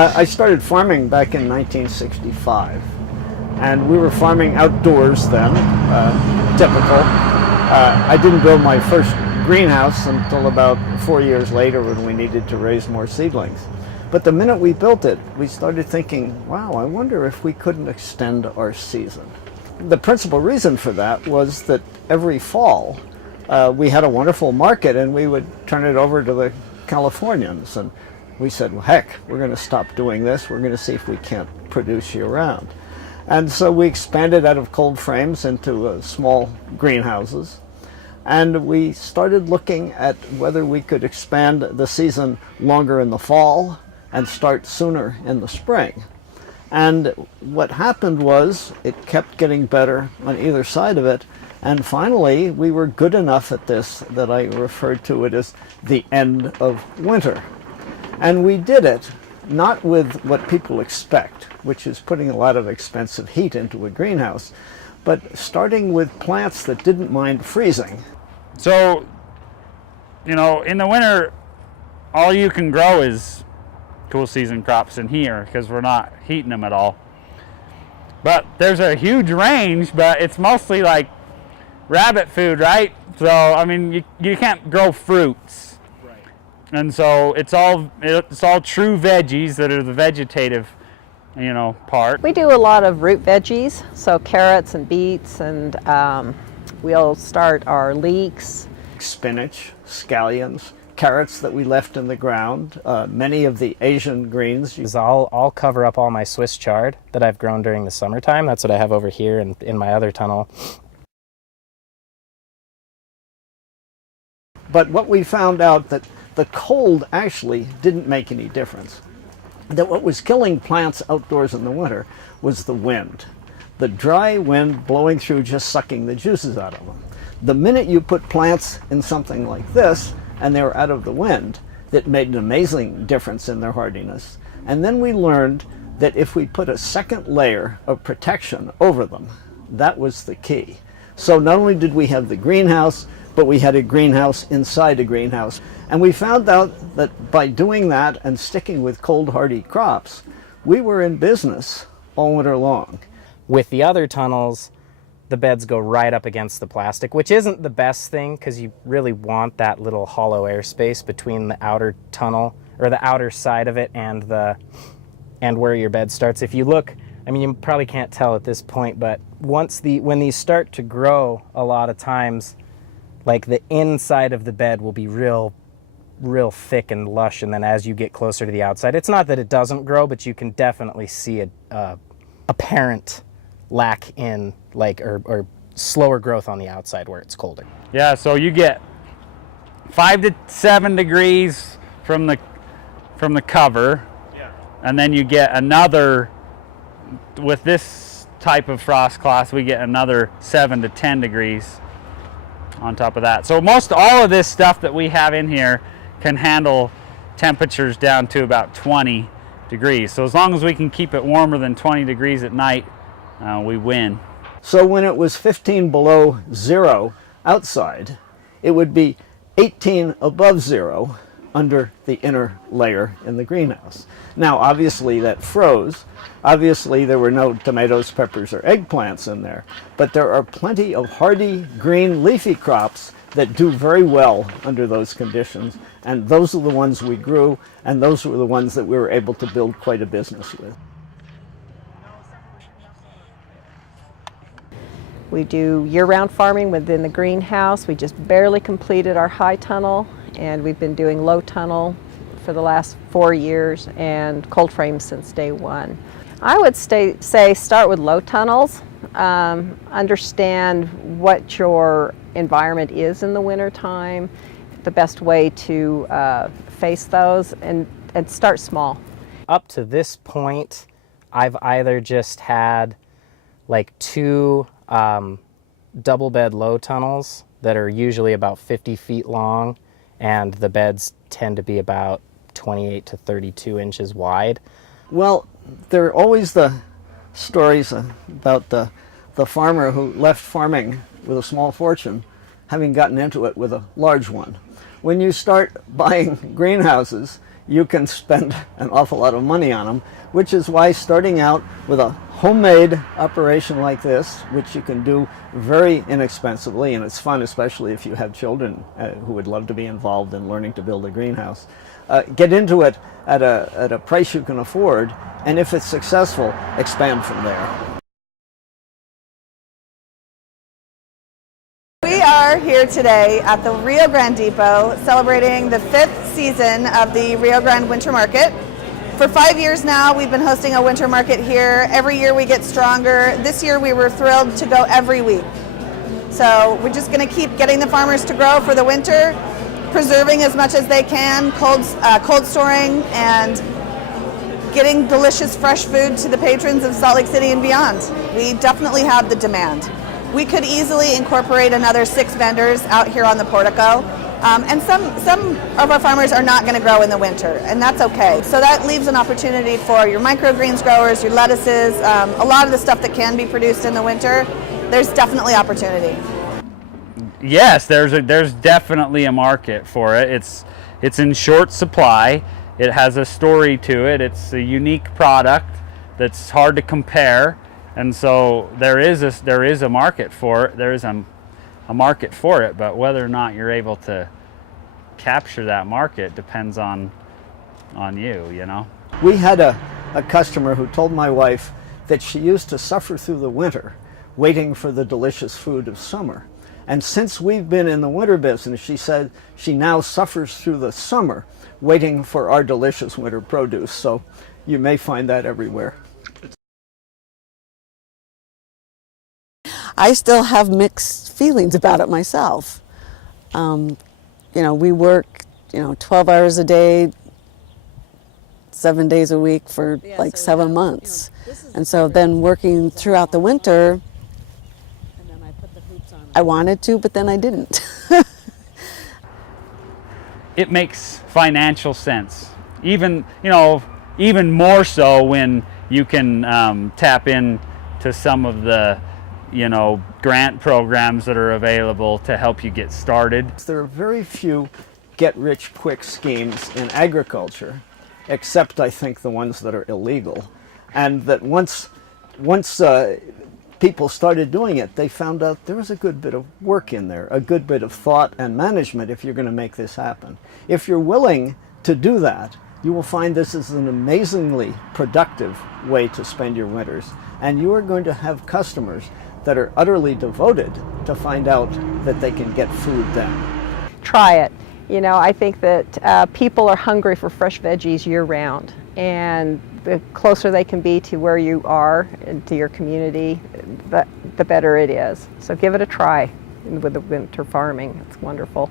I started farming back in 1965, and we were farming outdoors then, typical. I didn't build my first greenhouse until about 4 years later when we needed to raise more seedlings. But the minute we built it, we started thinking, wow, I wonder if we couldn't extend our season. The principal reason for that was that every fall we had a wonderful market and we would turn it over to the Californians. And we said, well, heck, we're going to stop doing this. We're going to see if we can't produce year-round. And so we expanded out of cold frames into small greenhouses. And we started looking at whether we could expand the season longer in the fall and start sooner in the spring. And what happened was it kept getting better on either side of it. And finally, we were good enough at this that I referred to it as the end of winter. And we did it not with what people expect, which is putting a lot of expensive heat into a greenhouse, but starting with plants that didn't mind freezing. So, you know, in the winter, all you can grow is cool season crops in here because we're not heating them at all. But there's a huge range, but it's mostly like rabbit food, right? So, I mean, you can't grow fruits. Right. And so it's all true veggies that are the vegetative, you know, part. We do a lot of root veggies, so carrots and beets, and we'll start our leeks. Spinach, scallions, carrots that we left in the ground, many of the Asian greens. I'll cover up all my Swiss chard that I've grown during the summertime. That's what I have over here and in my other tunnel. But what we found out that the cold actually didn't make any difference. That what was killing plants outdoors in the winter was the wind. The dry wind blowing through, just sucking the juices out of them. The minute you put plants in something like this, and they were out of the wind, that made an amazing difference in their hardiness. And then we learned that if we put a second layer of protection over them, that was the key. So not only did we have the greenhouse, but we had a greenhouse inside a greenhouse. And we found out that by doing that and sticking with cold hardy crops, we were in business all winter long. With the other tunnels, the beds go right up against the plastic, which isn't the best thing because you really want that little hollow air space between the outer tunnel or the outer side of it and where your bed starts. If you look, I mean, you probably can't tell at this point, but when these start to grow, a lot of times, like the inside of the bed will be real thick and lush, and then as you get closer to the outside, it's not that it doesn't grow, but you can definitely see a apparent lack in or slower growth on the outside where it's colder. Yeah, so you get 5 to 7 degrees from the cover, yeah. And then you get another, with this type of frost class, we get another 7 to 10 degrees on top of that. So all of this stuff that we have in here can handle temperatures down to about 20 degrees. So as long as we can keep it warmer than 20 degrees at night, we win. So when it was 15 below zero outside, it would be 18 above zero under the inner layer in the greenhouse. Now, obviously that froze. Obviously there were no tomatoes, peppers, or eggplants in there, but there are plenty of hardy green leafy crops that do very well under those conditions, and those are the ones we grew, and those were the ones that we were able to build quite a business with. We do year-round farming within the greenhouse. We just barely completed our high tunnel, and we've been doing low tunnel for the last 4 years and cold frame since day one. I would say start with low tunnels. Understand what your environment is in the wintertime, the best way to face those, and start small. Up to this point, I've either just had like 2 double bed low tunnels that are usually about 50 feet long, and the beds tend to be about 28 to 32 inches wide. Well, there are always the stories about the farmer who left farming with a small fortune, having gotten into it with a large one. When you start buying greenhouses, you can spend an awful lot of money on them, which is why starting out with a homemade operation like this, which you can do very inexpensively, and it's fun, especially if you have children who would love to be involved in learning to build a greenhouse. Get into it at a price you can afford, and if it's successful, expand from there. We are here today at the Rio Grande Depot celebrating the 5th season of the Rio Grande Winter Market. For 5 years now, we've been hosting a winter market here. Every year we get stronger. This year we were thrilled to go every week. So we're just going to keep getting the farmers to grow for the winter, preserving as much as they can, cold storing, and getting delicious fresh food to the patrons of Salt Lake City and beyond. We definitely have the demand. We could easily incorporate another 6 vendors out here on the portico. And some of our farmers are not going to grow in the winter, and that's okay. So that leaves an opportunity for your microgreens growers, your lettuces, a lot of the stuff that can be produced in the winter. There's definitely opportunity. Yes, there's definitely a market for it. It's in short supply. It has a story to it. It's a unique product that's hard to compare, and so there is a market for it. There is a market for it, but whether or not you're able to capture that market depends on you, you know. We had a customer who told my wife that she used to suffer through the winter waiting for the delicious food of summer. And since we've been in the winter business, she said she now suffers through the summer waiting for our delicious winter produce. So you may find that everywhere. I still have mixed feelings about it myself. You know, we work, 12 hours a day, 7 days a week for like 7 months. And so then working throughout the winter, I wanted to, but then I didn't. It makes financial sense. Even more so when you can tap into some of the grant programs that are available to help you get started. There are very few get-rich-quick schemes in agriculture, except I think the ones that are illegal. And that once people started doing it, they found out there was a good bit of work in there, a good bit of thought and management if you're going to make this happen. If you're willing to do that, you will find this is an amazingly productive way to spend your winters. And you are going to have customers that are utterly devoted to find out that they can get food then. Try it. I think that people are hungry for fresh veggies year-round, and the closer they can be to where you are and to your community, the better it is. So give it a try with the winter farming. It's wonderful.